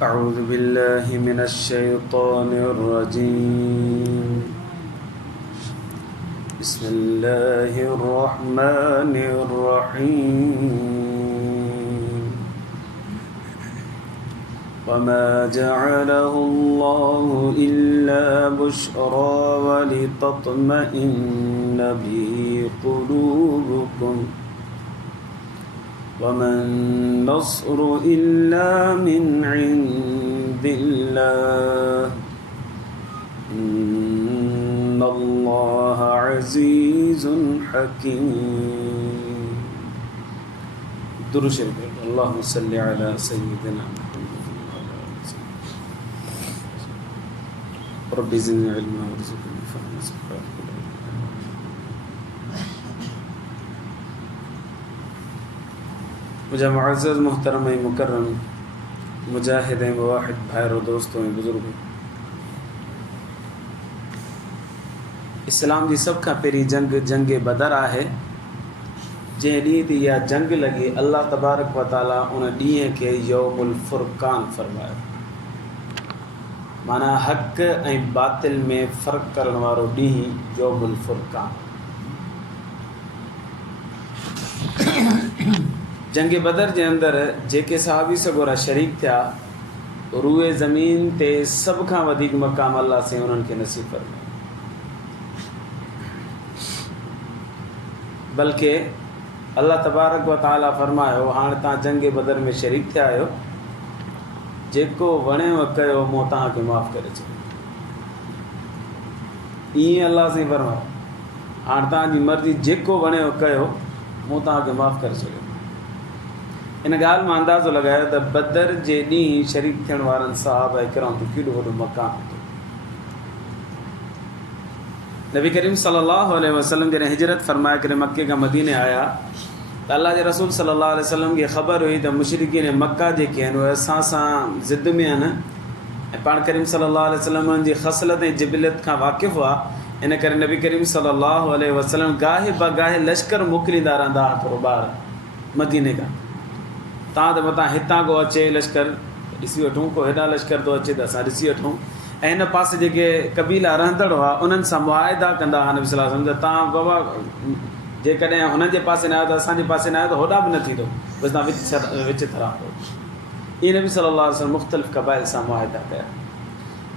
أعوذ بالله من الشيطان الرجيم بسم الله الرحمن الرحيم وما جعله الله إلا بشرى ولتطمئن به قلوبكم وما النصر إلا من عند الله إن الله عزيز حكيم. درود شريف. اللهم صل على سيدنا محمد وعلى آله وسلم. رب زدني علما وارزقني فهما سبحانك. मुझे मुअज़्ज़ज़ मुहतरम मुकर्रम मुजाहिद मुवाहिद भाइयों दोस्तों बुजुर्गों, इस्लाम जी सब खां पहिरीं जंग बदर आहे। जंहिं ॾींहं ते इहा जंग लॻी, अल्लाह तबारक व ताला उन ॾींहं खे यौमुल फुरक़ान फरमायो। माना हक़ ऐं बातिल में फ़र्क़ु करण वारो ॾींहुं यौमुल फुरक़ान। जंग बदर जे अंदरि जेके सहाबी सगोरा शरीक थिया, रूए ज़मीन ते सभ खां वधीक मक़ाम अल्लाह से उन्हनि खे नसीब फरमायो। बल्कि अल्लाह तबारक व ताला फरमायो, हाणे तव्हां जंग बदर में शरीक थिया आहियो, जेको वणियो कयो मूं तव्हांखे माफ़ु करे छॾियो। ईअं अल्लाह से फरमायो, हाणे तव्हांजी मर्ज़ी, जेको वणियो कयो मूं तव्हांखे माफ़ु करे छॾियो। इन ॻाल्हि मां अंदाज़ो लॻायो त बदर जे ॾींहुं शरीक थियण वारनि सहाबा किराम ते केॾो वॾो मक़ाम थियो। नबी करीम सल्लल्लाहु अलैहि वसल्लम जॾहिं हिजरत फरमाए करे मके खां मदीने आया त अल्लाह जे रसूल सल्लल्लाहु अलैहि वसल्लम खे ख़बर हुई त मुशरिकीन मक्का जेके आहिनि उहे असां सां ज़िद में आहिनि ऐं पाण करीम सल्लल्लाहु अलैहि वसल्लम जी ख़सलत ऐं जिबिलियत खां वाक़िफ़ हुआ। इन करे नबी करीम सल्लल्लाहु अलैहि वसल्लम गाहे बगाहे लश्कर मोकिलींदा रहंदा हुआ थोरो ॿार मदीने खां। तव्हां त मतां हितां को अचे लश्कर ॾिसी वठूं, को हेॾां लश्कर थो अचे त असां ॾिसी वठूं। ऐं हिन पासे जेके क़बीला रहंदड़ हुआ उन्हनि सां मुआहिदा कंदा हुआ नबी सल्लल्लाहु अलैहि वसल्लम त तव्हां बाबा जेकॾहिं हुननि जे पासे न आहियो त असांजे पासे न आहियो त होॾां बि न थींदो, बसि तव्हां विच तरह हो। इहे नबी सल्लल्लाहु अलैहि वसल्लम मुख़्तलिफ़ क़बाइल सां मुआहिदा कया।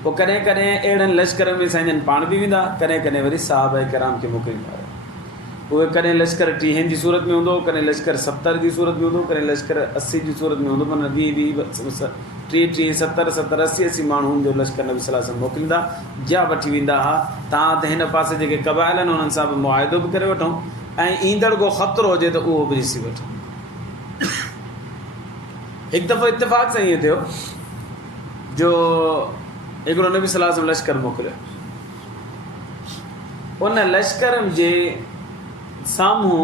पोइ कॾहिं कॾहिं अहिड़नि लश्कर में साईं जन पाण बि वेंदा, कॾहिं कॾहिं वरी सहाबा किराम खे मोकिलींदा हुआ। उहे कॾहिं लश्कर 30 जी सूरत में हूंदो, कॾहिं लश्कर 70 जी सूरत में हूंदो, कॾहिं लश्कर 80 जी सूरत में हूंदो। माना 20 30 70 80 माण्हुनि जो लश्कर नबी सल्लल्लाहु अलैहि वसल्लम मोकिलींदा या वठी वेंदा हुआ। तव्हां त हिन पासे जेके क़बाइल आहिनि उन्हनि सां बि मुआहिदो बि करे वठूं ऐं ईंदड़ को ख़तरो हुजे त उहो बि ॾिसी वठूं। हिकु दफ़ो इत्तेफ़ाक़ सां ईअं थियो जो हिकिड़ो नबी सल्लल्लाहु अलैहि वसल्लम लश्कर मोकिलियो। उन लश्कर जे साम्हूं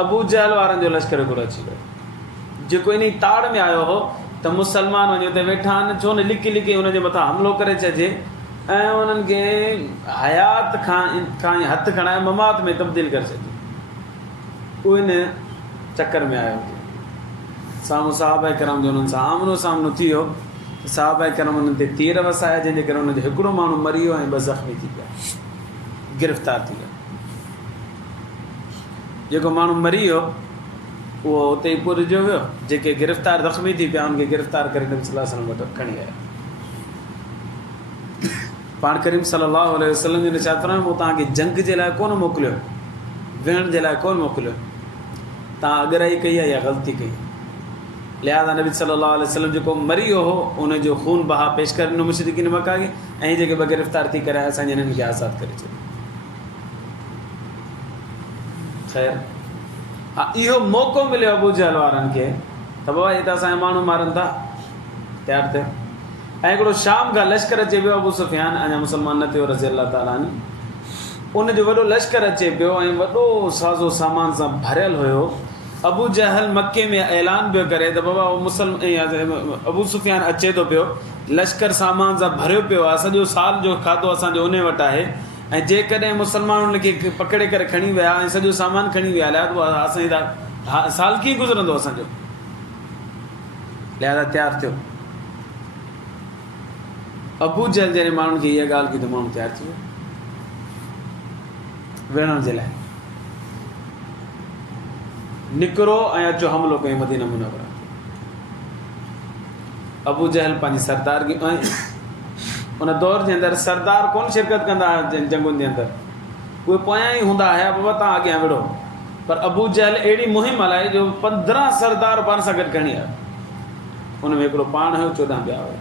अबू जहल वारनि जो लश्कर हिकिड़ो अची वियो, जेको इन ताड़ में आयो हो त मुसलमान वञी उते वेठा आहिनि, छो न लिकी लिकी हुनजे मथां हमिलो करे छॾिजे ऐं उन्हनि खे हयात खां हथु खणाए ममात में तब्दील करे छॾिजे। उहो इन चकर में आयो साम्हूं सहाबा किराम जो उन्हनि सां आमनो सामनो थी वियो। सहाबा किराम उन्हनि ते तीर वसाया, जंहिंजे करे उनजो हिकिड़ो माण्हू मरी वियो ऐं 2 ज़ख़्मी थी पिया, गिरफ़्तार थी विया। जेको माण्हू मरी वियो उहो उते ई पुरिजो वियो, जेके गिरफ़्तार ज़ख़्मी थी पिया उनखे गिरफ़्तार करे नबी सल्लल्लाहु अलैहि वसल्लम वटि खणी आया। पाण करीम सल्लल्लाहु अलैहि वसल्लम जी इरशाद फरमायो, मूं तव्हांखे जंग जे लाइ कोन मोकिलियो, विहण जे लाइ कोन मोकिलियो, तव्हां अॻराई कई आहे या ग़लती कई। लिहाज़ा नबी सल्लल्लाहु अलैहि वसल्लम जेको मरी वियो हो उनजो खून बहा पेश करे ॾिनो मुशरिकीन मक्का खे ऐं जेके 2 गिरफ़्तार थी करे असांजे हिननि खे आज़ादु करे छॾियो। ख़ैर, हा, इहो मौक़ो मिलियो अबू जहल वारनि खे त बाबा हे त असांजा माण्हू मारनि था, तयारु थियो। ऐं हिकिड़ो शाम खां लश्कर अचे पियो, अबू सुफ़ियान अञा मुस्लमान न थियो रज़ी अल्लाह ताला अन्हु, उनजो वॾो लश्कर अचे पियो ऐं वॾो साज़ो सामान सां भरियल हुयो। अबू जहल मके में ऐलान पियो करे त बाबा अबू सुफ़ियान अचे थो पियो, लश्कर सामान सां भरियो पियो आहे, सॼो साल जो खाधो असांजो उन वटि आहे ऐं जेकॾहिं मुसलमान उनखे पकड़े करे खणी विया ऐं सॼो सामान खणी विया हलिया त असांजी साल कीअं गुज़रंदो असांजो। लिहाज़ा तयारु थियो अबू जहल जॾहिं माण्हुनि खे इहा ॻाल्हि की त माण्हू तयारु थी वियो विढ़ण जे लाइ निकिरो ऐं अचो हमिलो कयूं मदीना मुनव्वरा। अबू जहल पंहिंजी सरदारगी ऐं उन दौर जे अंदरि सरदार कोन शिरकत कंदा हुआ जंगुनि जे अंदरि, उहे पोयां ई हूंदा हुआ बाबा तव्हां अॻियां विढ़ो। पर अबू जहल अहिड़ी मुहिम हलाई जो 15 सरदार पाण सां गॾु खणी आयो। उन में हिकिड़ो पाण हुयो, 14 ॿिया हुया।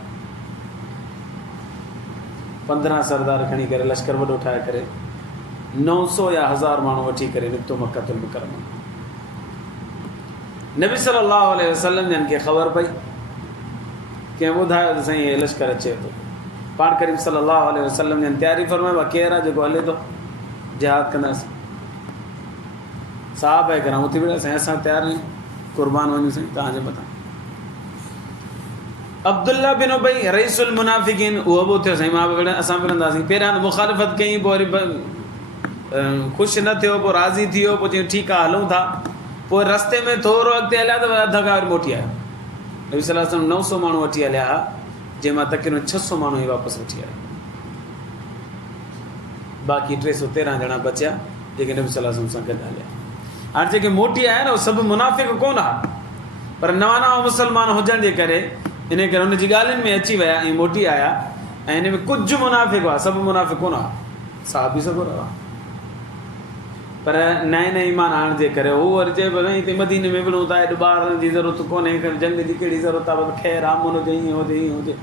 15 सरदार खणी करे लश्कर वॾो ठाहे करे 900 या 1000 माण्हू वठी करे निकितो मक्कतुल मुकरमा। नबी सल्लल्लाहु अलैहि वसल्लम जन खे ख़बर पई, कंहिं ॿुधायो त साईं हे लश्कर अचे थो। पाण करीम सल्लल्लाहु अलैहि वसल्लम जन तयारी फरमायो आहे केरु आहे जेको हले थो जिहाद कंदासीं। साहब कराम उथी विया, साईं असां तयारु आहियूं, क़ुर्बान वञूं साईं तव्हांजे मथां। अब्दुल्ला बिन उबई रईसुल मुनाफ़िकीन उहो बि उथियो, साईं मां बि असां बि कंदासीं। पहिरियां मुखालिफ़त कई, पोइ वरी ख़ुशि न थियो, पोइ राज़ी थी वियो, पोइ चयूं ठीकु आहे हलूं था। पोइ रस्ते में थोरो अॻिते हलिया त अध खां वरी मोटी आया। नबी सल्लल्लाहु अलैहि वसल्लम 900 माण्हू वठी हलिया हुआ, जंहिंमां तक़रीबन 600 माण्हू ई वापसि वठी आया। बाक़ी 313 ॼणा बचिया जेके नबी सल्लल्लाहु अलैहि वसल्लम सां गॾु हलिया। हाणे जेके मोटी आया न उहे सभु मुनाफ़िक़ कोन हुआ, पर नवां नवां मुस्लमान हुजण जे करे इन करे हुनजी ॻाल्हियुनि में अची विया ऐं मोटी आया। ऐं हिन में कुझु मुनाफ़िक़ हुआ, सभु मुनाफ़िक़ कोन हुआ, साहबी सभु रहा। पर नए नए ईमान आणण जे करे हू वरी चए पियो हिते मदीने में विढ़ूं था, हेॾो ॿारनि जी ज़रूरत कोन्हे, जंग जी कहिड़ी ज़रूरत आहे, बसि ख़ैरु आमन हुजे, ईअं हुजे ईअं हुजे।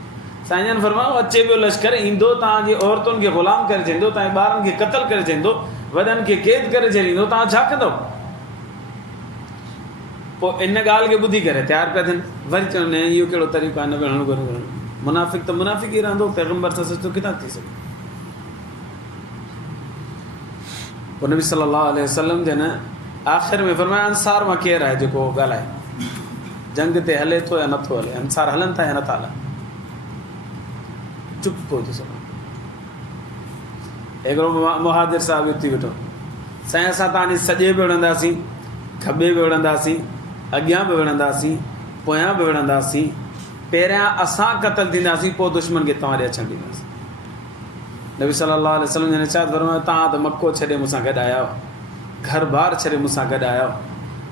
साईं जन फरमायो अचे पियो लश्कर, ईंदो तव्हांजी औरतुनि खे ग़ुलाम करे छॾींदो, तव्हांजे ॿारनि खे क़तल करे छॾींदो, वॾनि खे क़ैद करे छॾींदो, तव्हां छा कंदव? पोइ इन ॻाल्हि खे ॿुधी करे तयारु पिया थियनि। वरी चवनि इहो कहिड़ो तरीक़ो आहे, न विढ़णु घुरिजे। मुनाफ़िक़ त मुनाफ़िक़ ई रहंदो, पैगम्बर सां सचो किथां थी सघे। पोइ नबी सल्लल्लाहु अलैहि वसल्लम जन आख़िर में फरमाया अंसार मां केरु आहे जेको ॻाल्हाए, जंग ते हले थो या नथो हले, अंसार हलनि था या नथा हलनि। चुप पोइ थो सघां। हिकिड़ो मुहाजिर साहिबु उथी वेठो, साईं असां तव्हांजे सॼे बि विढ़ंदासीं, खॿे बि विढ़ंदासीं, अॻियां बि विढ़ंदासीं, पोयां बि विढ़ंदासीं, पहिरियां असां क़तल थींदासीं, पोइ दुश्मन खे तव्हां ॾे अचणु ॾींदासीं। नबी सल्लल्लाहु अलैहि वसल्लम जन इरशाद फरमायो तव्हां त मको छॾे मूंसां गॾु आया आहियो, घर बार छॾे मूंसां गॾु आया आहियो,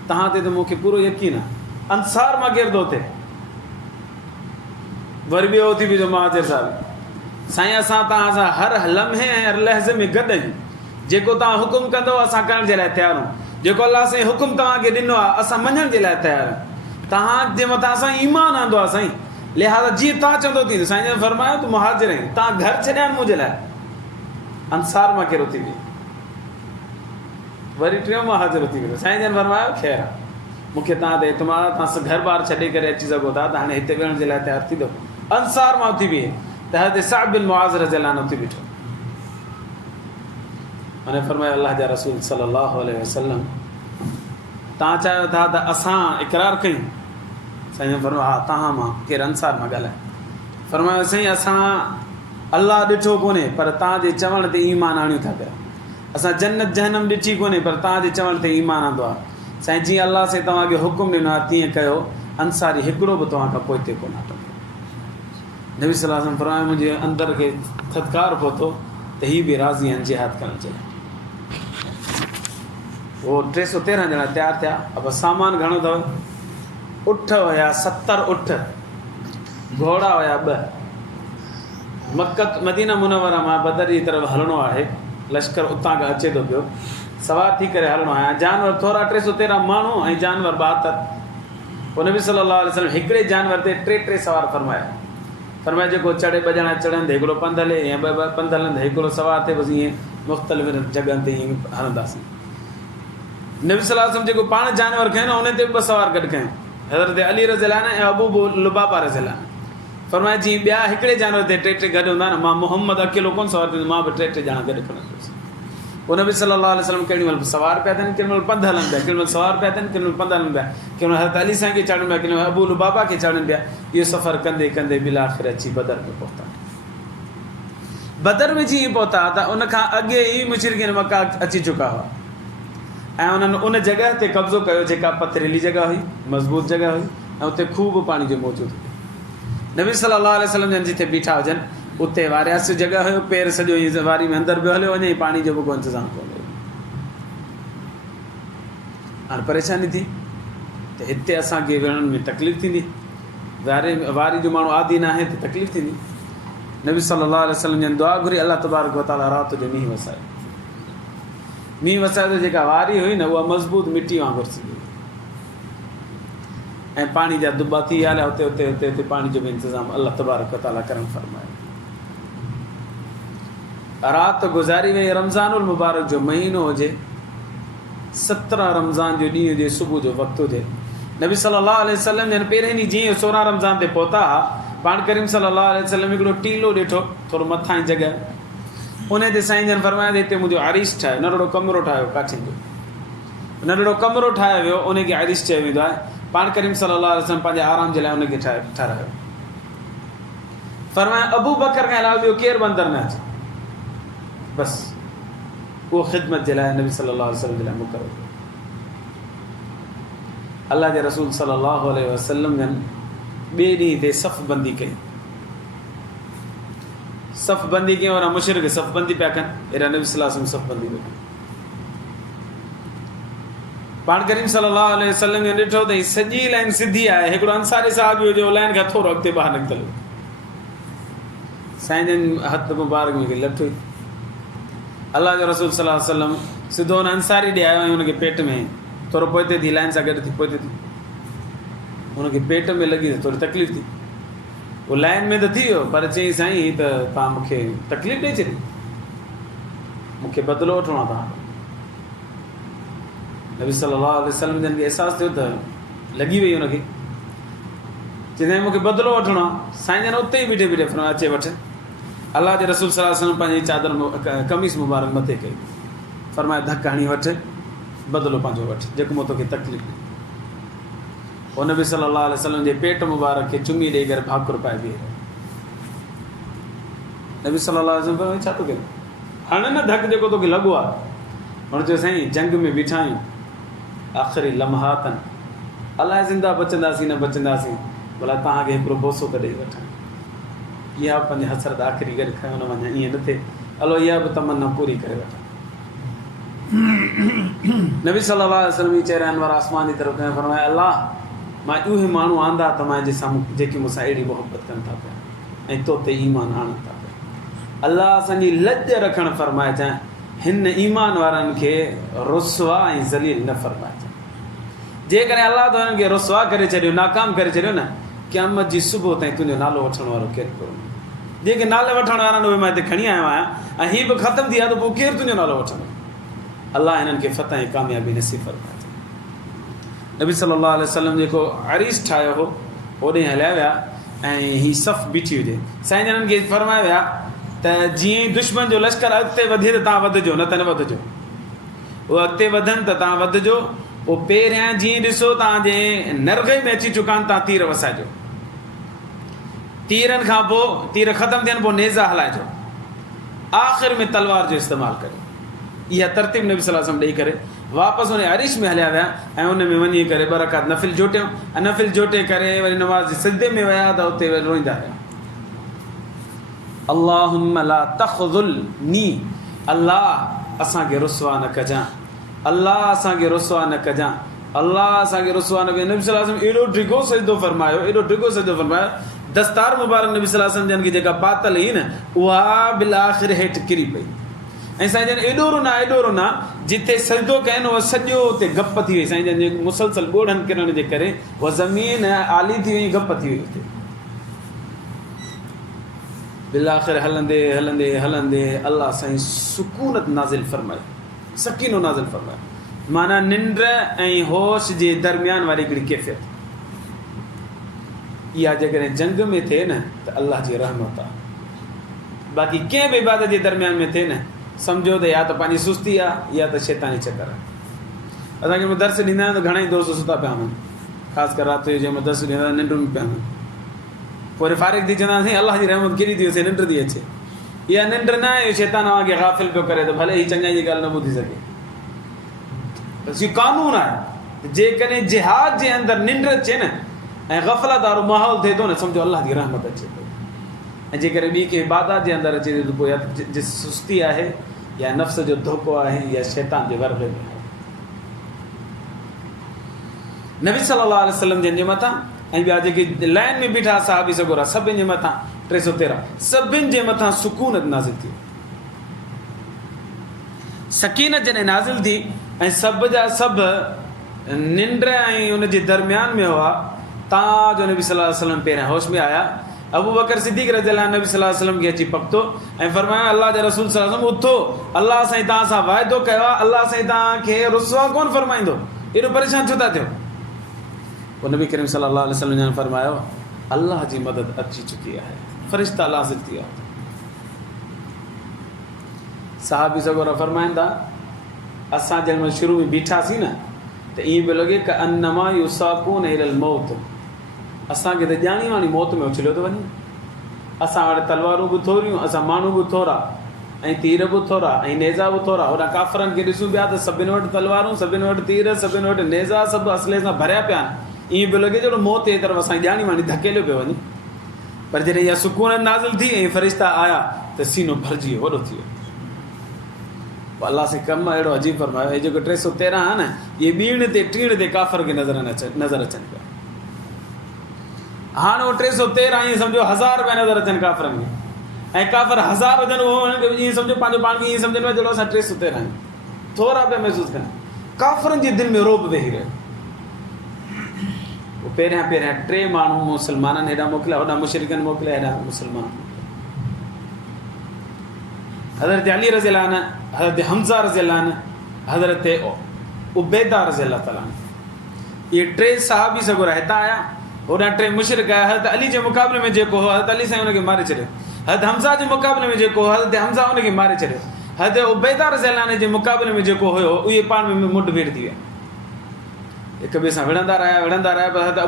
तव्हां ते त मूंखे पूरो यकीन आहे अंसार मां केरु थो थिए। वरी ॿियो उथी बीठो मुहाजिर साहिबु, साईं असां तव्हां सां हर लम्हे ऐं हर लहज़े में गॾु आहियूं, जेको तव्हां हुकुम कंदो असां करण जे लाइ तयारु आहियूं, जेको अलाह साईं हुकुम तव्हांखे ॾिनो आहे असां मञण जे लाइ तयारु आहियूं, तव्हांजे मथां असां ईमान आंदो आहे साईं, लिहाज़ा जीअं तव्हां चवंदो थींदो। साईं जन फरमायो तूं मुहाजिर आहीं, तव्हां घर छॾिया आहिनि मुंहिंजे लाइ। अंसार मां कहिड़ो थी वियो, वरी टियों मुहाजिर थी वियो। साईं जन फरमायो ख़ैरु आहे, मूंखे तव्हां ते एतमाद आहे, तव्हां घर बार छॾे करे अची सघो था, त हाणे हिते विहण जे लाइ तयारु थींदो। अंसार मां उथी बीहे त हज़रत साअद बिन मुआज़ रज़ियल्लाहु अन्हु उथी बीठो। हाणे फरमायो अलाह जा रसूल सल्लल्लाहु अलैहि वसल्लम तव्हां चाहियो था त असां इक़रार कयूं? साईं जन फरमायो हा, तव्हां मां केरु अंसार मां ॻाल्हाए। फरमायो साईं असां अलाह ॾिठो कोन्हे, पर तव्हांजे चवण ते ईमान आणियूं था पिया। असां जन्नत जहन्नम ॾिठी कोन्हे, पर तव्हांजे चवण ते ईमान आंदो आहे। साईं जीअं अलाह से तव्हांखे हुकुम ॾिनो आहे तीअं कयो, अंसारी हिकिड़ो बि तव्हां खां पोइ ते कोन हटंदो। नबी सल्लल्लाहु अलैहि वसल्लम फरमायो मुंहिंजे अंदर खे थदकार पहुतो त हीअ बि राज़ी आहिनि जिहाद करण जे लाइ। उहो 313 ॼणा तयारु थिया। अब सामान घणो अथव? उठ हुया 70 उठ, घोड़ा हुया 2। मदीना मुनव्वरा मां बदर जी तरफ़ हलणो आहे, लश्कर उतां खां अचे थो पियो, सवार थी करे हलणो आहे। जानवर थोरा 313 माण्हू ऐं जानवर 72। पोइ नबी सल्लल्लाहु अलैहि वसल्लम हिकिड़े जानवर ते 3 सवार फरमाया। फरमाया जेको चढ़े 2 ॼणा चढ़ंदे, हिकिड़ो पंधु हले या 2 पंधु हलंदे, हिकिड़ो सवार ते, बसि ईअं मुख़्तलिफ़ जॻहनि ते ईअं हलंदासीं। नबी सल्लल्लाहु अलैहि वसल्लम जेको पाण जानवर खयो न, उन ते 2 सवार गॾु कयूं, हज़रत अली रज़ियल्लाहु अन्हु ऐं अबू लुबाबा रज़ियल्लाहु अन्हु। फरमाया जीअं ॿिया हिकिड़े जानवर ते 3 गॾु हूंदा न, मां मोहम्मद अकेलो कोन सवार थींदो, मां बि 3 ॼणा गॾु खणंदुसि। पोइ नबी सल्लल्लाहु अलैहि वसल्लम केॾी महिल सवार पिया थियनि, केॾी महिल पंधु हलनि पिया, केॾी महिल सवार पिया थियनि, केॾी महिल पंधु हलनि पिया, केॾी महिल हज़रत अली साईं खे चढ़नि पिया, केॾी महिल अबू लुबाबा खे चढ़नि पिया। इहो सफ़र कंदे कंदे बिल आख़िर अची बदर में पहुता। बदर में जीअं पहुता त उन खां अॻे ई मुशरिकीन मक्का अची चुका हुआ ऐं उन्हनि उन जॻह ते कब्ज़ो कयो जेका पथरीली जॻह हुई, मज़बूत जॻह हुई, ऐं उते खूब पाणी जो मौजूदु हुओ। नबी सल्लल्लाहु अलैहि वसल्लम जन जिथे बीठा हुजनि, उते वारियासीं जॻह हुयो, पेर सॼो ईअं वारी में अंदरि पियो हलियो वञे, पाणी जो बि को इंतज़ाम कोन हुयो। हाणे परेशानी थी त हिते असांखे विहण में तकलीफ़ थींदी, वारी जो माण्हू आदी न आहे त तकलीफ़ थींदी। नबी सल्लल्लाहु अलैहि वसल्लम जन दुआ घुरी, अलाह तबारक व तआला राति जो मींहुं वसायो। मींहुं वसायो त जेका वारी हुई न उहा मज़बूत मिटी वांगुरु थी वई ऐं पाणी जा दुॿा थी हलिया। हुते हुते हुते हुते पाणी जो बि इंतज़ाम अलाह तबारक व तआला करम फरमायो। राति गुज़ारी वई। रमज़ानुल मुबारक जो महीनो हुजे, 17 रमज़ान जो ॾींहुं हुजे, सुबुह जो वक़्तु हुजे। नबी सल्लल्लाहु अलैहि वसल्लम जन पहिरें ॾींहुं जीअं 16 रमज़ान ते पहुता, पाण करीम सल्लल्लाहु अलैहि वसल्लम हिकिड़ो टीलो ॾिठो, थोरो मथां जी जॻह। उन ते साईं जन फरमाया हिते मुंहिंजो आरिश ठाहियो, नंढड़ो कमिरो ठाहियो, काठियुनि जो नंढड़ो कमिरो ठाहियो वियो, उनखे आरिश चयो वेंदो आहे। पाण करीम सल्लल्लाहु अलैहि वसल्लम पंहिंजे आराम जे लाइ उनखे ठारायो। फरमाया अबू बकर खां अलावा ॿियो केरु अंदरि न अचे, बसि उहो ख़िदमत जे लाइ नबी सल्लल्लाहु अलैहि वसल्लम जे लाइ मुक़ररु। अल्लाह जे रसूल सल्लल्लाहु अलैहि वसल्लम जन ॿिए ॾींहं ते सफ़बंदी कई। सफ़बंदी कई, और मुशरिक सफ़बंदी पिया कनि, अहिड़ा नबी सल्लल्लाहु अलैहि वसल्लम सफ़बंदी पिया कनि। पाण करीम सल्लल्लाहु अलैहि वसल्लम ने ॾिठो त सॼी लाइन सिधी आहे। हिकिड़ो अंसारी साहिबी हुयो, लाइन खां थोरो अॻिते ॿाहिरि निकितल हुयो। साईं जन हथ मुबारक में लठ हुई। अल्लाह जो रसूल सल्लल्लाहु अलैहि वसल्लम सिधो हुन अंसारी ॾे आयो ऐं हुनखे पेट में थोरो पोइते थी, लाइन सां गॾु थी पोइते थी, हुनखे पेट में लॻी त थोरी तकलीफ़ थी। उहो लाइन में त थी वियो, पर चई साईं त तव्हां मूंखे तकलीफ़ ॾेई छॾी, मूंखे बदिलो वठिणो आहे तव्हां। नबी सल्लल्लाहु अलैहि वसल्लम जन खे अहसासु थियो त लॻी वई हुनखे, चईं मूंखे बदिलो वठिणो आहे। साईं जन उते ई बीठे बीठे फरमाया अचे वठि। अल्लाह जे रसूल सल्लल्लाहु अलैहि वसल्लम पंहिंजी चादर कमीस मुबारक मथे कई, फरमाया धक हणी वठि, बदिलो पंहिंजो वठि, जेको मूं तोखे तकलीफ़ ॾिनी। पोइ नबी सल्लल्लाहु अलैहि वसल्लम जे पेट मुबारक खे चुमी ॾेई करे भाकुर पाए बीहे। नबी सल्लल्लाहु अलैहि वसल्लम छा थो कयो, हाणे न धक जेको तोखे लॻो आहे। हुन चयो साईं जंग में बीठा आहियूं, आख़िरी लम्हातनि, अलाए ज़िंदा बचंदासीं न बचंदासीं, भला तव्हांखे हिकिड़ो बोसो त ॾेई वठां। इहा पंहिंजी हसरत आख़िरी गॾु खयो न वञे, ईअं न थिए, हलो इहा बि तमन्ना पूरी करे वठां। नबी सल्लल्लाहु अलैहि वसल्लम चहिरे अनवर आसमान जी तरफ़ कयो, फरमाया अल्लाह मां उहे माण्हू आंदा त मां जे साम्हूं जेके मूंसां अहिड़ी मोहबत कनि था पिया ऐं तो ते ईमान आणनि था पिया। अल्लाह असांजी लॼ रखणु फरमाइजांइ, हिन ईमान वारनि खे रुसवा ऐं ज़लील न फरमाइजांइ। जेकॾहिं अल्लाह त हुननि खे रुसवा करे छॾियो, नाकाम करे छॾियो न, क़यामत जी सुबुह ताईं तुंहिंजो नालो वठण वारो केरु कोन्हे। जेके नाले वठण वारा आहिनि उहे मां हिते खणी आयो आहियां, ऐं हीअ बि ख़तमु थी आहे त पोइ केरु तुंहिंजो नालो वठंदो। अल्लाह हिननि खे फतह ऐं कामयाबी नसीब फरमाए। नबी सल्लल्लाहु अलैहि वसल्लम जेको अरीस ठाहियो हो होॾे हलिया विया ऐं हीअ सफ़ बीठी हुजे। साईं जन खे फरमाया विया त जीअं ई दुश्मन जो लश्कर अॻिते वधे त तव्हां वधिजो, न त न वधिजो। उहे अॻिते वधनि त तव्हां वधिजो। पोइ पहिरियां जीअं ॾिसो तव्हांजे नरगे में अची चुका आहिनि, तव्हां तीर वसाइजो। तीरनि खां पोइ तीर ख़तमु थियनि पोइ नेज़ा हलाइजो, आख़िर में तलवार जो इस्तेमालु करियो। इहा तरतीब नबी सल्लल्लाहु अलैहि वसल्लम ॾेई करे वापसि हुन अरिश में हलिया विया ऐं हुन में वञी करे ॿ रकात नफ़िल जोटियो ऐं नफ़िल जोटे करे वरी नमाज़ सिद्धे में विया त उते वरी रोईंदा रहिया, अल्लाहुम्मा ला तख़ज़ुलनी, अल्लाह असांखे रुसवा न कजां, अल्लाह असांखे रुसवा न कजां, अल्लाह असांखे रुसवा न कजां। नबी सल्लल्लाहु अलैहि वसल्लम एॾो डिघो सजदो फरमायो, एॾो डिघो सजदो फरमायो, दस्तार मुबारक नबी सल्लल्लाहु अलैहि वसल्लम जन खे जेका पातल हुई न उहा बिल आख़िर हेठि किरी पई। ऐं साईं जन एॾो रुना जिते सजदो कयनि उहा सॼो उते गप थी वई। साईं जन जे मुसलसल ॻोढ़नि किरण जे करे उहा ज़मीन आली थी वई, गप थी वई उते। बिल आख़िर हलंदे हलंदे हलंदे अल्लाह साईं सुकूनत नाज़िल फरमायो, सकीनो नाज़िल फरमायो, माना निंड ऐं होश जे दरमियान वारी हिकिड़ी कैफ़ियत। इहा जेकॾहिं जंग में थिए न त अल्लाह जी रहमत आहे। बाक़ी कंहिं बि इबादत जे दरमियान में थिए न सम्झो त या त पंहिंजी सुस्ती आहे या त शैतानी चकर आहे। असांखे दर्स ॾींदा आहियूं त घणेई दोस्त सुता पिया वञनि, ख़ासि कर राति जो जंहिंमहिल दर्स ॾींदा निंड में पिया वञनि, पोइ वरी फारिग थी चवंदासीं अलाह जी रहमत केॾी थी अचे, निंड थी अचे। इहा निंड न आहे, शैतान वांगुरु गाफ़िल पियो करे त भले ही चङाई जी ॻाल्हि न ॿुधी सघे। कानून आहे जेकॾहिं जिहाद जे अंदरि निंड अचे न ऐं ग़फ़लत वारो माहौल थिए थो न, सम्झो अलाह जी रहमत अचे थो। ऐं जेकॾहिं ॿी के इबादत जे अंदरि अचे थी त पोइ या सुस्ती आहे या नफ़्स जो धोखो आहे या शैतान जे वर्ग में आहे। नबी सल्लल्लाहु अलैहि वसल्लम जंहिंजे मथां ऐं ॿिया जेके लाइन में बीठा सहाबी सगोरा सभिनि जे मथां 313 सभिनि जे मथां सुकूनत नाज़िल थी, सकीनत जॾहिं नाज़िल थी ऐं सभु जा सभु निंड ऐं उन जे दरमियान में हुआ तां जो नबी सल्लल्लाहु अलैहि वसल्लम पहिरियां होश में आया। अबू बकर सिद्दीक़ रज़ियल्लाहु अन्हु नबी सल्लल्लाहु अलैहि वसल्लम खे अची पकतो ऐं फरमाया अल्लाह जे रसूल सल्लल्लाहु अलैहि वसल्लम उथो, अल्लाह साईं तव्हां सां वाइदो कयो आहे, अल्लाह साईं तव्हांखे रुसवा कोन फरमाईंदो, एॾो परेशान छो था थियो? पोइ नबी करीम सल्लल्लाहु अलैहि वसल्लम ने फरमायो अल्लाह जी मदद अची चुकी आहे, फ़रिश्ता नाज़िल थी आहे। सहाबी सगोरा फरमाइनि था असां जंहिंमहिल शुरू में बीठासीं न त ईअं पियो लॻे क अन्नमा युसाकून इलल मौत, असांखे त ॼाणी वाणी मौत में उछलियो थो वञे। असां वटि तलवारूं बि थोरियूं, असां माण्हू बि थोरा ऐं तीर बि थोरा ऐं नेज़ा बि थोरा। होॾां काफ़रनि खे ॾिसूं पिया त सभिनि वटि तलवारूं, सभिनि वटि तीर, सभिनि वटि नेज़ा, सभु असले सां भरिया पिया आहिनि। ईअं पियो लॻे जहिड़ो मौत जे तरफ़ असांजी ॼाणी वाणी धकेलियो पियो वञे। पर जॾहिं इहा सुकून नाज़िल थी ऐं फ़रिश्ता आया त सीनो भरिजी वियो, वॾो थी वियो। अल्लाह से कमु अहिड़ो अजीब फरमायो, हे जेको 313 आहे न, इहे ॿीण ते टीण ते काफ़र खे नज़र अचनि पिया। हाणे उहो 313 ईअं सम्झो 1000 रुपया नज़र अचनि काफ़रनि खे, ऐं काफ़र 1000 हुजनि उहो ईअं सम्झो पंहिंजो पाण खे ईअं सम्झनि पिया जहिड़ो असां 313 आहियूं, थोरा पिया महसूसु कनि। काफ़रनि जे दिलि में रोब वेही रहियो। पोइ पहिरियां 3 माण्हू मुस्लमाननि हेॾां मोकिलिया, होॾां मुशरिकनि मोकिलिया, हेॾां मुस्लमान। हज़रत अली रज़ियल्लाहु अन्हु, हज़रत हमज़ा रज़ियल्लाहु अन्हु, हज़रत उबैदा रज़ियल्लाहु तआला अन्हु, इहे 3 सहाबी सगोरा हितां आया, होॾां 3 मुशरिक आया। हज़रत अली जे मुक़ाबले में जेको हो हज़रत अली साईं हुनखे मारे छॾियो, हज़रत हमज़ा जे मुक़ाबले में जेको हो हज़रत हमज़ा हुनखे मारे छॾियो, हज़रत उबैदा रज़ियल्लाहु अन्हु जे मुक़ाबले में जेको हुयो उहे पाण में मुंड भेड़ थी विया, हिक ॿिए सां विढ़ंदा रहिया। पर हज़रत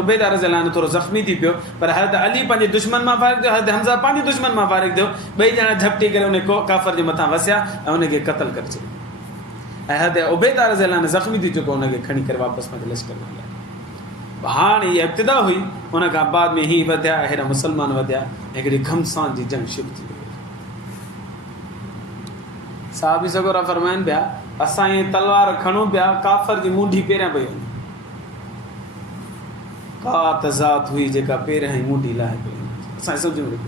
उबैदा रज़ियल्लाहु अन्हु थोरो ज़ख़्मी थी पियो, पर हज़रत अली पंहिंजे दुश्मन मां फारिग थियो, हज़रत हमज़ा पंहिंजे दुश्मन मां फारिग थियो। ॿई ॼणा झपटी करे उन काफ़र जे मथां वसिया ऐं उनखे क़तल करे छॾियो। ऐं हज़रत उबैदा रज़ियल्लाहु अन्हु ज़ख़्मी थी चुको, उनखे खणी करे वापसि पंहिंजे लश्कर में हलिया। हाणे इहा इब्तिदा हुई, उन खां बाद में हीअ वधिया, हेॾा मुस्लमान वधिया, हिकिड़ी घमसान जी जंग शुरू थी वई। साहबी सगोरा फरमाइनि पिया असां इहे तलवार खणूं पिया, काफ़र जी मुंडी पहिरियां पई वञे। का त ज़ात हुई जेका पहिरियां ई मुंडी लाहे पई वञे, असां सम्झ में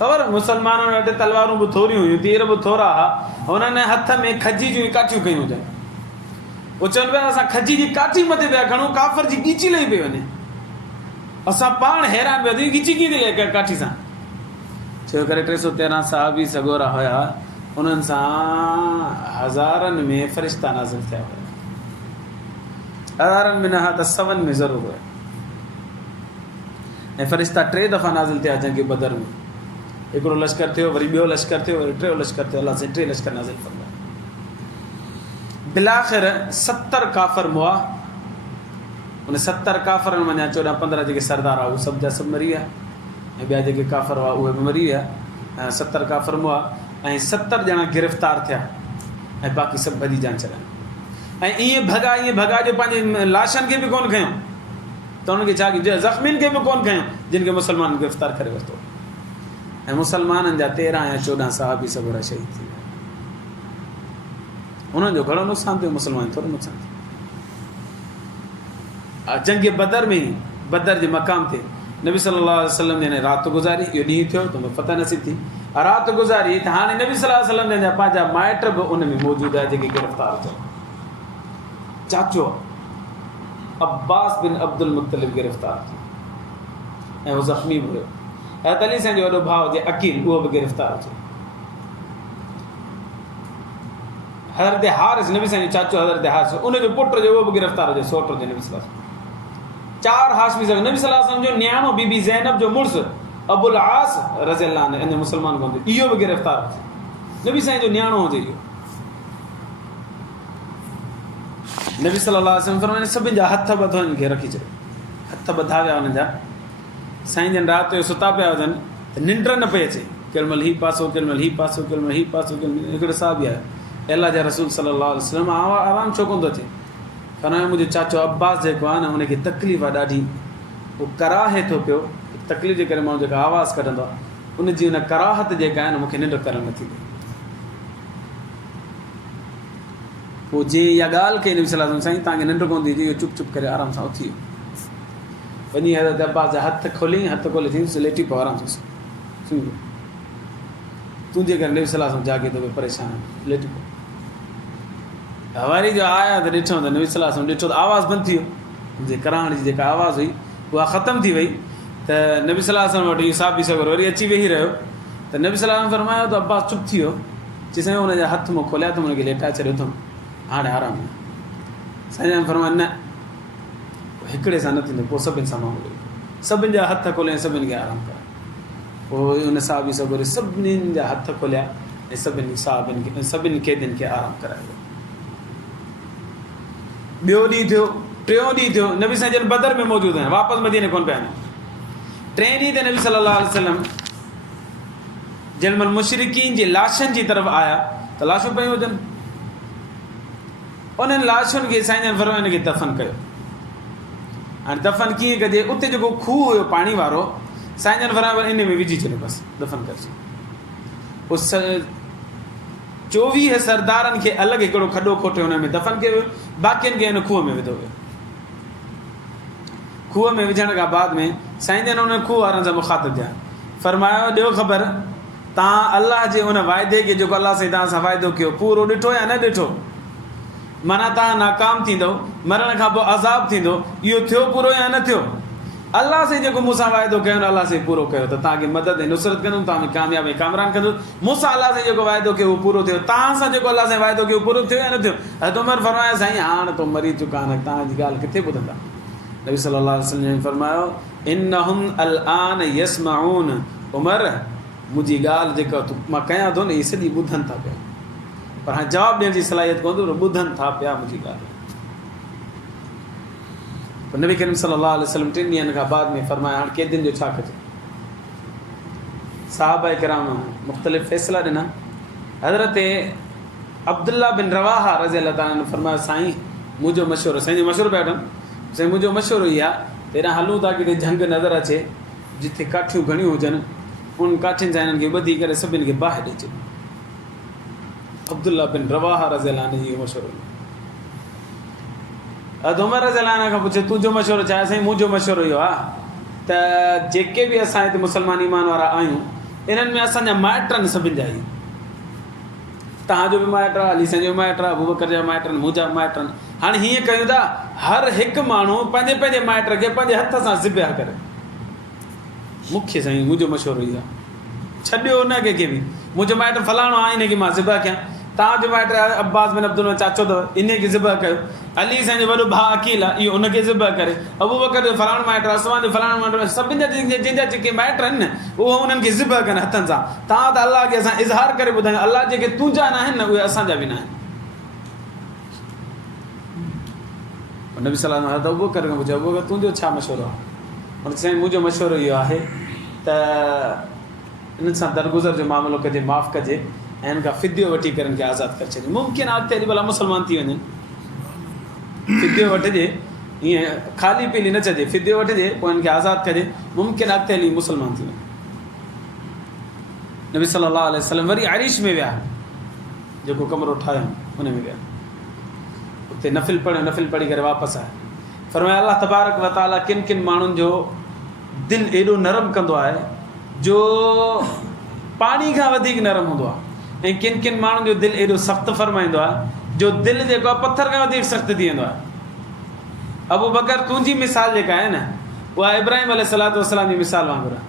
ख़बर। मुस्लमाननि वटि तलवारूं बि थोरियूं हुयूं, तीर बि थोरा हुआ, हुननि हथ में खजी जूं काठियूं कयूं हुजनि। उहे चवनि पिया असां खजी जी काठी मथे पिया खणूं, काफ़र जी ॻीची लही पई वञे। असां पाण हैरान पिया थियूं, ॻीची कीअं थी लहे काठी सां? छो करे 313 सहाबी सगोरा हुया, उन्हनि सां हज़ारनि में फ़रिश्ता नाज़िल थिया हुया, हज़ारनि में न हा त 100 में ज़रूरु हुया। ऐं फ़रिश्ता 3 दफ़ा नाज़िल थिया जंग बदर में। हिकिड़ो लश्कर थियो, वरी ॿियो लश्कर थियो, वरी 3 लश्कर थियो। अलाह साईं 3 लश्कर नाज़िल फरमाया। बिलाख़िर 70 काफ़र मुआ, उन 70 काफ़रनि में 14-15 जेके सरदार हुआ उहे सभु जा सभु मरी विया, ऐं ॿिया जेके काफ़र हुआ उहे बि मरी विया। 70 काफ़र मुआ ऐं 70 ॼणा गिरफ़्तार थिया ऐं बाक़ी सभु भॼी जान छॾिया। ऐं ईअं भॻा जो पंहिंजे लाशनि खे बि कोन खयूं, त उन्हनि खे छा कयूं, ज़ख़्मियुनि खे बि कोन खयूं जिन खे मुस्लमान गिरफ़्तार करे वरितो। ऐं मुस्लमाननि जा 13 या 14 सहाबी सगोरा शहीद थी विया। उन्हनि जो घणो नुक़सानु थियो, मुस्लमान थोरो नुक़सानु थियो। जंग बदर में ई, बदर जे मक़ाम ते नबी सल्लल्लाहु अलैहि वसल्लम जॾहिं राति गुज़ारी, इहो ॾींहुं थियो त फतह नसीब थी, राति गुज़ारी त हाणे नबी सल्लल्लाहु अलैहि वसल्लम जा पंहिंजा माइट बि उन में मौजूदु आहे जेके गिरफ़्तार थिया। चाचो अब्बास बिन अब्दुल मुत्तलिब गिरफ़्तार थियो ऐं उहो ज़ख़्मी बि हुयो। हज़रत अली साईं जो वॾो भाउ जे अकील, उहो बि गिरफ़्तार थियो। हज़रत हारिस, नबी साईं जो चाचो हज़रत हारिस, उनजो पुट जो उहो बि गिरफ़्तार हुजे, सोट हुजे नबी सल्लल्लाहु अलैहि वसल्लम। 4 हाशमी सगोरा, नबी सल्लल्लाहु अलैहि वसल्लम जो न्याणो बीबी ज़ैनब जो मुड़ुस अबुल आस रज़ियल्लाहु अन्हु, इन मुस्लमान कोन, इहो बि गिरफ़्तार हुजे, नबी साईं जो न्याणो हुजे इहो। नबी सल्लल्लाहु अलैहि वसल्लम फरमाइनि सभिनि जा हथ ॿधनि खे रखी छॾियो, हथ ॿधा विया हुननि जा। साईं जन राति जो सुता पिया हुजनि त निंड न पई अचे, केॾी महिल हीउ पासो, केॾी महिल हीउ पासो, केॾी महिल हीउ पासो। हिकिड़ो साहबी आयो, अल्लाह जा रसूल सल्लल्लाहु अलैहि वसल्लम आराम छो कोन थो थिए? फरमायो मुंहिंजो चाचो अब्बास जेको आहे न, हुनखे तकलीफ़ आहे ॾाढी, उहो कराहे थो पियो तकलीफ़ जे करे माण्हू जेका आवाज़ु कढंदो आहे उनजी उन कराहत जेका आहे न मूंखे निंड करणु नथी ॾे। पोइ जीअं इहा ॻाल्हि कई नबी सल्लल्लाहु अलैहि वसल्लम, साईं तव्हांखे निंड कोन थी अचे, इहो चुप चुप करे आराम सां उथी वञी हज़रत अब्बास जा हथ खोली, हथ खोले थी लेटी पियो आराम सां सुम्ही पियो। तुंहिंजे करे नबी सल्लल्लाहु अलैहि वसल्लम जागे थो पियो परेशान लेटी पियो। वरी जो आया त ॾिठो त नबी सल्लल्लाहु अलैहि वसल्लम ॾिठो त आवाज़ु बंदि थी वियो, मुंहिंजे कराहण जी जेका आवाज़ हुई उहा ख़तमु थी वई। त नबी सल्लल्लाहु अलैहि वसल्लम वटि इहो साहब बि सगोर वरी अची वेही रहियो त नबी सल्लल्लाहु अलैहि वसल्लम फरमायो त अब्बास चुप थी वियो। चई साईं हुनजा हथ मूं खोलिया त हुनखे लेटाए छॾियो अथमि, हाणे आराम आहे। साईं फरमायो न, हिकिड़े सां न थींदो, पोइ सभिनि सां मामलो, सभिनि जा हथ खोले ऐं सभिनि खे आराम करायो। पोइ हुन साहब बि सगोर सभिनीनि जा हथ खोलिया ऐं सभिनी साहबनि खे सभिनी क़ैदियुनि खे आराम करायो। ॿियो ॾींहुं थियो, टियों ॾींहुं थियो, नबी साईं जन बदर में मौजूदु आहिनि, वापसि मदीने कोन पिया आहिनि। टे ॾींहं ते नबी सल्लल्लाहु अलैहि वसल्लम जेॾीमहिल मुशरिकीन जी लाशनि जी तरफ़ आया त लाशूं पियूं हुजनि, उन्हनि लाशुनि खे साईं जन फरमायो हिनखे दफ़न कयो। हाणे दफ़न कीअं कजे, उते जेको खूह हुयो पाणी वारो, साईं जन फरमायो इन में विझी छॾियो, बसि दफ़न करिजे। उस 24 सरदारनि खे अलॻि हिकिड़ो खॾो खोटे हुन में दफ़न कयो, बाक़ियुनि खे हिन खूह में विधो वियो। खूह में विझण खां बाद में साईं जन हुन खूह वारनि सां मुखातिब थिया, फरमायो ॾियो ख़बर तव्हां अलाह जे उन वाइदे खे जेको अलाह साईं तव्हां सां वाइदो कयो पूरो ॾिठो या न ॾिठो? माना तव्हां नाकाम थींदव, मरण खां पोइ अज़ाब थींदो, इहो थियो पूरो या न थियो? अलाह साईं जेको मूंसां वाइदो कयो न अलाह साईं पूरो कयो, त तव्हांखे मदद ऐं नुसरत कंदुमि, तव्हांखे कामयाबी कामरान कंदुमि। मूंसां अलाह साईं जेको वाइदो कयो उहो पूरो थियो, तव्हां सां जेको अलाह साईं वाइदो कयो पूरो थियो या न थियो? हज़रत उमर फरमाया साईं हाणे तो मरी चुका आहिनि, तव्हांजी ॻाल्हि किथे ॿुधंदा? नबी सल्लल्लाहु अलैहि वसल्लम फरमायो इन्नहुम अलआन यसमाऊन, उमर मुंहिंजी ॻाल्हि जेका मां कयां थो न इहे सॼी ॿुधनि था पिया, पर हाणे जवाबु ॾियण जी सलाहियत कोन थो, ॿुधनि था पिया मुंहिंजी ॻाल्हि। पर नबी करीम सल्लल्लाहु अलैहि वसल्लम 3 ॾींहंनि खां बाद में फरमाया हाणे कैदियुनि जो छा कजे? साहबा किराम मुख़्तलिफ़ फ़ैसिला ॾिना। हज़रत अब्दुल्ला बिन रवाहा रज़ी अल्लाह ताला ने फरमायो साईं मुंहिंजो मशवरो, साईं जो मशवरो पिया वठनि, साईं मुंहिंजो मशवरो इहो आहे तेॾां हलूं था किथे जंग नज़र अचे जिथे काठियूं घणियूं हुजनि, उन काठियुनि सां हिननि खे ॿधी करे सभिनि खे बाहि ॾिजे। अब्दुल्ला बिन रवाहा रज़ी अल्लाह ने इहो मशवरो ॾिनो। उमर रज़ी अल्लाह खां पुछे तुंहिंजो मशवरो छा आहे? साईं मुंहिंजो मशवरो इहो आहे त जेके बि असां हिते मुस्लमान ईमान वारा आहियूं इन्हनि में असांजा माइट आहिनि सभिनि जा, ई तव्हांजो बि माइट आहे, अली साईं जो माइट आहे, अबू बकर जा माइट आहिनि, मुंहिंजा माइट आहिनि। हाणे हीअं कयूं था हर हिकु माण्हू पंहिंजे पंहिंजे माइट खे पंहिंजे हथ सां ज़िबह करे। मूंखे साईं मुंहिंजो मशवरो इहो आहे, छॾियो न कंहिंखे बि, मुंहिंजो माइट फलाणो आहे इनखे मां ज़िबह कयां, तव्हांजो माइट अब्बास बिन अब्दुल चाचो अथव इनखे ज़िबह कयो, अली साईं जो वॾो भाउ अकील आहे इहो उनखे ज़िबह करे, अबू बकर जो फलाणो माइट आहे, असमान जो फलाणो माइट आहे, सभिनि जा जंहिंजा जेके माइट आहिनि न उहो उन्हनि खे ज़िबह कनि हथनि सां। तव्हां त अलाह खे असां इज़हार करे ॿुधायूं अलाह जेके तुंहिंजा न आहिनि न उहे असांजा बि न आहिनि। नबी सल्लल्लाहु अलैहि वसल्लम अबू बकर खां पुछियो अबू बकर तुंहिंजो छा मशवरो आहे? हुन साईं मुंहिंजो मशवरो इहो आहे त इन्हनि सां दरगुज़र जो मामिलो कजे, माफ़ु कजे ऐं हिन खां फिदियो वठी करे हिनखे आज़ादु करे छॾे। मुमकिन आहे अॻिते हली भला मुस्लमान थी वञनि, फिदियो वठिजे, ईअं ख़ाली पीली न चइजे, फिदियो वठिजे पोइ हिनखे आज़ादु कजे, मुमकिन अॻिते हली मुस्लमान थी वञे। नबी सल्लल्लाहु अलैहि वसल्लम वरी आरिश में विया, जेको कमरो ठाहियो हुन में विया, उते नफ़िल पढ़ियो, नफ़िल पढ़ी करे वापसि आया। फरमाया अल्लाह तबारक व तआला किन किन माण्हुनि जो दिलि एॾो नरम कंदो आहे जो पाणी खां वधीक नरम हूंदो आहे, ऐं किन किन माण्हुनि जो दिलि एॾो सख़्तु फरमाईंदो आहे जो दिलि जेको आहे पथर खां वधीक सख़्तु थी वेंदो आहे। अबू बकर तुंहिंजी मिसाल जेका आहे न उहा इब्राहिम अलैहिस्सलातु वस्सलाम जी मिसाल वांगुरु आहे,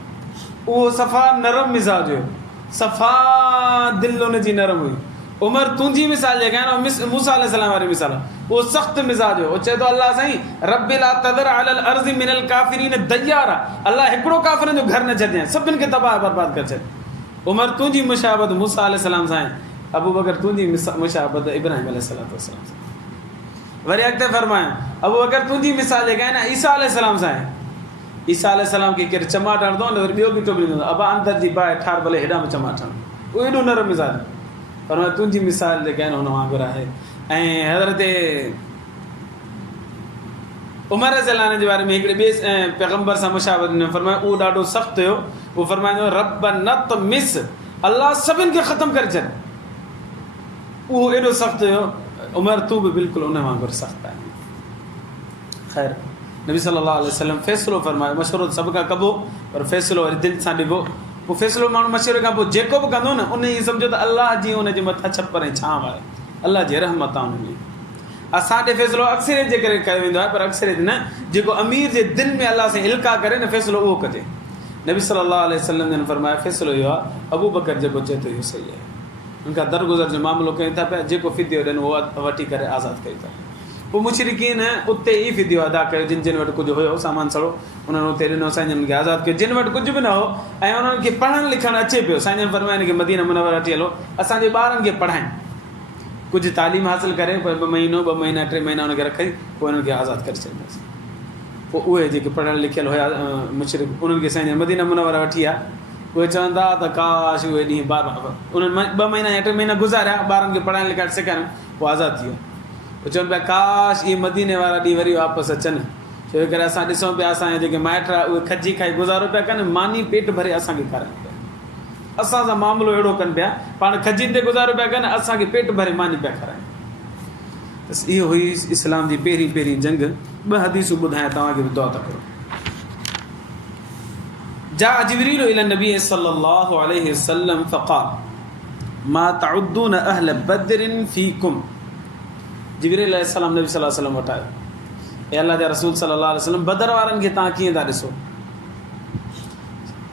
उहो सफ़ा नरम मिज़ाज हुयो, सफ़ा दिलि हुनजी नरम हुई। उमर तुंहिंजी मिसाल जेका आहे न मूसा अलैहिस्सलाम वारी मिसाल, उहो सख़्तु मिज़ाज हुयो। चए थो अलाह साईं रब्बि ला तज़र अलल अर्ज़ि मिनल काफ़िरीन दय्यारा, अलाह हिकिड़ो काफ़िरनि जो घर न छॾिजांइ, सभिनि खे तबाह बर्बाद करे छॾ। उमर तुंहिंजी मुशाबत मूसा अलैहिस्सलाम सां आहे, अबू बकर तुंहिंजी मुशाबत इब्राहिम अलैहिस्सलातु वस्सलाम सां। वरी अॻिते फरमायो अबू बकर तुंहिंजी मिसाल जेका आहे न ईसा अलैहिस्सलाम सां आहे। ईसा अलैहिस्सलाम खे केरु चमाट हणंदो न वरी ॿियो बीठो ॿुधंदो अबा अंदरि जी बाहि ठार भले हेॾा में चमाट हणंदो, उहो एॾो नरम मिज़ाज। पर तुंहिंजी मिसाल जेका आहे न हुन वांगुरु आहे। ऐं हज़रत उमर रज़ियल्लाहु अन्हु जे बारे में हिकिड़े ॿिए पैगम्बर सां मुशावरत में फरमायो उहो ॾाढो सख़्तु हुयो। उहो फरमाईंदो रब नत मिस, अल्लाह सभिनि खे ख़तमु करे छॾ। उहो एॾो सख़्तु हुयो। उमर तूं बि बिल्कुलु उन वांगुरु सख़्तु आहे। ख़ैर नबी सल्लल्लाहु अलैहि वसल्लम फ़ैसिलो फरमायो, मशवरो सभ खां कबो पर फ़ैसिलो वरी दिलि सां ॾिबो। पोइ फ़ैसिलो माण्हू मशवरे खां पोइ जेको बि कंदो न उन ई सम्झो त अलाह जी उनजे मथां छपर ऐं छांव आहे, अलाह जी रहमत आहे उन में। असां ॾे फ़ैसिलो अक्सरियत जे करे कयो वेंदो आहे, पर अक्सरियत न, जेको अमीर जे दिलि में अलाह सां इल्का करे न फ़ैसिलो उहो कजे। नबी सल्लल्लाहु अलैहि वसल्लम जन फरमाया फ़ैसिलो इहो आहे, अबू बकर जेको चए थो इहो सही आहे। उनखां दरगुज़र जो मामिलो कयूं था पिया, जेको फ़िदियो ॾियनि उहो वठी करे आज़ादु कयूं था। पोइ मुशरिकीन उते ई फ़िदियो अदा कयो, जिन वटि कुझु हुयो सामान सड़ो उन्हनि उते ॾिनो, साईं जन खे आज़ादु कयो। जिन वटि कुझु बि न हो ऐं उन्हनि खे पढ़णु लिखणु अचे पियो, साईं जन फरमाइनि खे मदीना मुनव्वरा वठी हलो, असांजे ॿारनि खे पढ़ाइनि, कुझु तालीम हासिलु करे, पोइ 2 महीनो 2 महीना 3 महीना हुनखे रखी पोइ उन्हनि खे आज़ादु करे छॾींदासीं। पोइ उहे जेके पढ़ियल लिखियल हुया मुशरिक, उन्हनि खे साईं जन मदीना मुनव्वरा वठी विया। उहे चवंदा त काश उहे ॾींहं ॿार उन्हनि 2 महीना या 3 महीना गुज़ारिया ॿारनि खे पढ़ाइण लिखाइण सेखारियो, पोइ आज़ादु थी वियो। उहे चवनि पिया काश इहे मदीने वारा ॾींहं वरी वापसि अचनि, छो करे असां ॾिसूं पिया असांजा जेके माइट आहे उहे खजी खाई गुज़ारो पिया कनि, मानी पेट भरे असांखे खाराइनि पिया। असां सां मामिलो अहिड़ो कनि पिया, पाण खजीनि ते गुज़ारो पिया कनि, असांखे पेट भरे मानी पिया खाराइनि। बसि इहो हुई इस्लाम जी पहिरीं जंग। 2 हदीसूं ॿुधायां तव्हांखे बि दुआ था करो। जा जिब्रील इला नबी सल्लल्लाहु अलैहि वसल्लम फ़क़ाल मा तउद्दून अहल बदरिन फ़ीकुम। जिब्रील अलैहिस्सलाम नबी सल्लल्लाहु अलैहि वसल्लम वटि आयो, ए अल्लाह जा रसूल सल्लल्लाहु अलैहि वसल्लम बदर वारनि खे तव्हां कीअं था ॾिसो?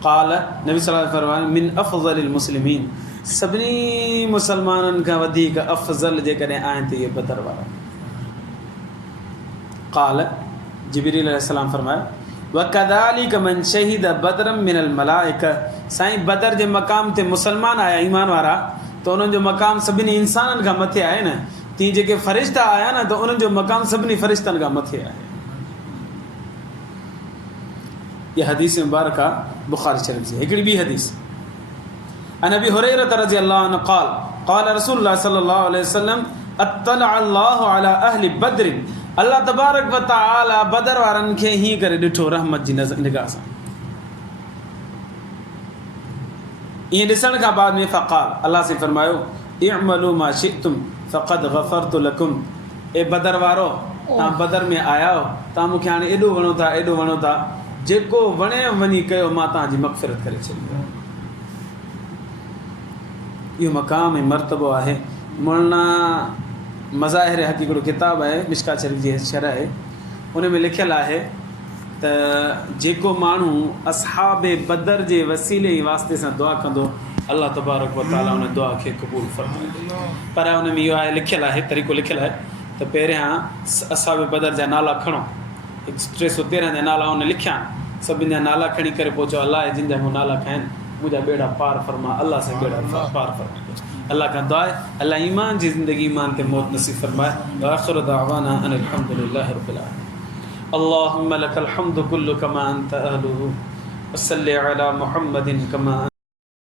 क़ाल नबी सल्लल्लाहु अलैहि वसल्लम फरमायो मिन अफ़ज़लिल मुस्लिमीन, सभिनी मुसलमाननि खां वधीक अफ़ज़ल जेकॾहिं आहिनि त इहे बदर वारा। क़ाल जिब्रील अलैहिस्सलाम फरमायो वकदालिक मन शहीद बदरम मिनल मलाइका, साईं बदर जे मक़ाम ते मुसलमान आया ईमान वारा त उन्हनि जो मक़ाम सभिनी इंसाननि खां मथे आहे न, तीअं जेके फ़रिश्ता आया न त उन्हनि जो मक़ाम सभिनी फ़रिश्तनि खां मथे आहे। इहा हदीस मुबारक आहे बुख़ारी शरीफ़ जी। हिकिड़ी ॿी हदीस अन अबी हुरैरह रज़ियल्लाहु अन्हु क़ाल क़ाल रसूलुल्लाह सल्लल्लाहु अलैहि वसल्लम अत्तलअ अल्लाहु अला अहलि बद्र, अल्लाह तबारक व तआला बदर वारनि खे हीअं करे ॾिठो रहमत जी निगाह सां। ईअं ॾिसण खां बाद में फ़क़ाल अल्लाह से फरमायो इअमलू मा शिअ्तुम फ़क़द गफ़रतु लकुम, ए बदर वारो तव्हां बदर में आया हो, तव्हां मूंखे हाणे एॾो वणो था एॾो वणो था, जेको वणे वञी कयो मां तव्हांजी मग़फ़िरत करे छॾी। इहो मक़ाम ऐं मर्तबो आहे। मौलाना मज़ाहिर हक़ हिकिड़ो किताबु आहे मिशकात शरीफ़ जी शरह आहे, उन में लिखियलु आहे त जेको माण्हू असहाबे बदर जे वसीले ई वास्ते सां दुआ कंदो अल्लाह तबारक व तआला उन दुआ खे क़बूल फरमाईंदो। पर उन में इहो आहे लिखियलु आहे, तरीक़ो लिखियलु आहे त पहिरियां असहाबे बदर जा नाला खणो, 313 जा नाला उन लिखिया, सभिनि जा नाला खणी करे पोइ चओ अलाह जिन जा मूं नाला खया आहिनि मुंहिंजा बेड़ा पार फरमा, अल्लाह सां बेड़ा पार फरमा। अल्लाह का दुआ आहे अल्लाह ईमान जी ज़िंदगी ईमान ते मौत नसीब फरमाए। व आख़िरु दअवाना अनिल हम्दुलिल्लाहि रब्बिल आलमीन। अल्लाहुम्मा लकल हम्दु कुल्लु कमा अंत अहलुहु व सल्लि अला मुहम्मदिन कमा